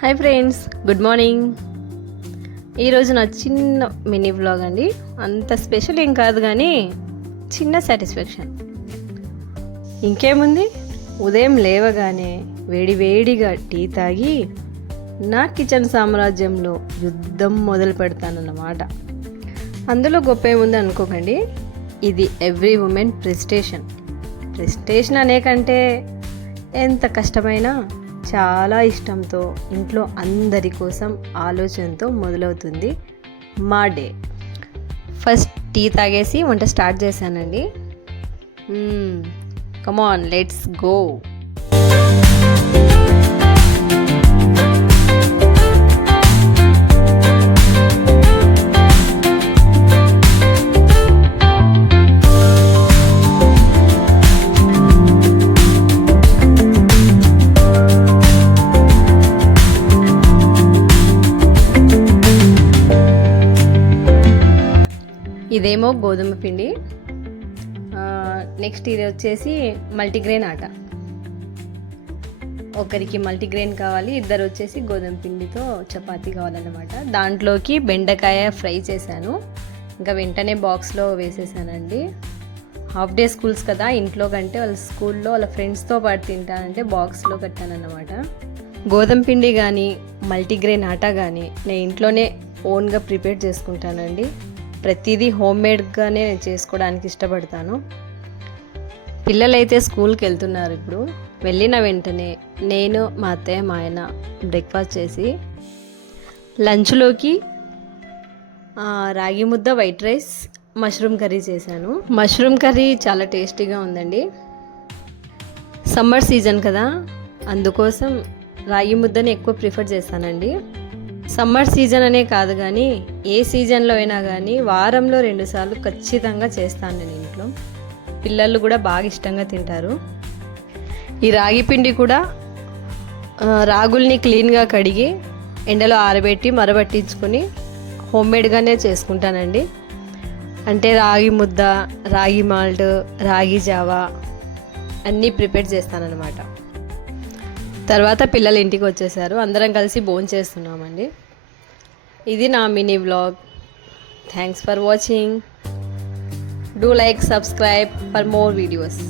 Hi friends, good morning. ఈరోజు నా చిన్న మినీ వ్లాగ్ అండి. అంత స్పెషల్ ఏం కాదు కానీ చిన్న సాటిస్ఫాక్షన్. ఇంకేముంది, ఉదయం లేవగానే వేడివేడిగా టీ తాగి నా కిచెన్ సామ్రాజ్యంలో యుద్ధం మొదలు పెడతానన్నమాట. అందులో గొప్ప ఏముంది అనుకోకండి, ఇది ఎవ్రీ ఉమెన్ ప్రెస్టేషన్ అనే కంటే ఎంత కష్టమైనా చాలా ఇష్టంతో ఇంట్లో అందరి కోసం ఆలోచనతో మొదలవుతుంది మా డే. ఫస్ట్ టీ తాగేసి వంట స్టార్ట్ చేశానండి. కమాన్, లెట్స్ గో. ఇదేమో గోధుమ పిండి, నెక్స్ట్ ఇది వచ్చేసి మల్టీగ్రెయిన్ ఆట. ఒకరికి మల్టీగ్రెయిన్ కావాలి, ఇద్దరు వచ్చేసి గోధుమ పిండితో చపాతీ కావాలన్నమాట. దాంట్లోకి బెండకాయ ఫ్రై చేశాను, ఇంకా వెంటనే బాక్స్లో వేసేసానండి. హాఫ్ డే స్కూల్స్ కదా, ఇంట్లో కంటే వాళ్ళ స్కూల్లో వాళ్ళ ఫ్రెండ్స్తో పాటు తింటానంటే బాక్స్లో కట్టానన్నమాట. గోధుమ పిండి కానీ మల్టీగ్రెయిన్ ఆట కానీ నేను ఇంట్లోనే ఓన్గా ప్రిపేర్ చేసుకుంటానండి. ప్రతిదీ హోమ్మేడ్గానే చేసుకోవడానికి ఇష్టపడతాను. పిల్లలైతే స్కూల్కి వెళ్తున్నారు. ఇప్పుడు వెళ్ళిన వెంటనే నేను, మా అత్తయ్య, మా ఆయన బ్రేక్ఫాస్ట్ చేసి లంచ్లోకి రాగి ముద్ద, వైట్ రైస్, మష్రూమ్ కర్రీ చేశాను. మష్రూమ్ కర్రీ చాలా టేస్టీగా ఉందండి. సమ్మర్ సీజన్ కదా, అందుకోసం రాగి ముద్దని ఎక్కువ ప్రిఫర్ చేస్తానండి. సమ్మర్ సీజన్ అనే కాదు కానీ ఏ సీజన్లో అయినా కానీ వారంలో 2 సార్లు ఖచ్చితంగా చేస్తాను నేను ఇంట్లో. పిల్లలు కూడా బాగా ఇష్టంగా తింటారు. ఈ రాగి పిండి కూడా రాగుల్ని క్లీన్గా కడిగి ఎండలో ఆరబెట్టి మరబట్టించుకొని హోమ్మేడ్గానే చేసుకుంటానండి. అంటే రాగి ముద్ద, రాగి మాల్ట్, రాగి జావా అన్నీ ప్రిపేర్ చేస్తానన్నమాట. తర్వాత పిల్లలు ఇంటికి వచ్చేసారు, అందరం కలిసి భోంచేస్తున్నామండి. ఇది నా mini vlog. Thanks for watching. Do like, subscribe for more videos.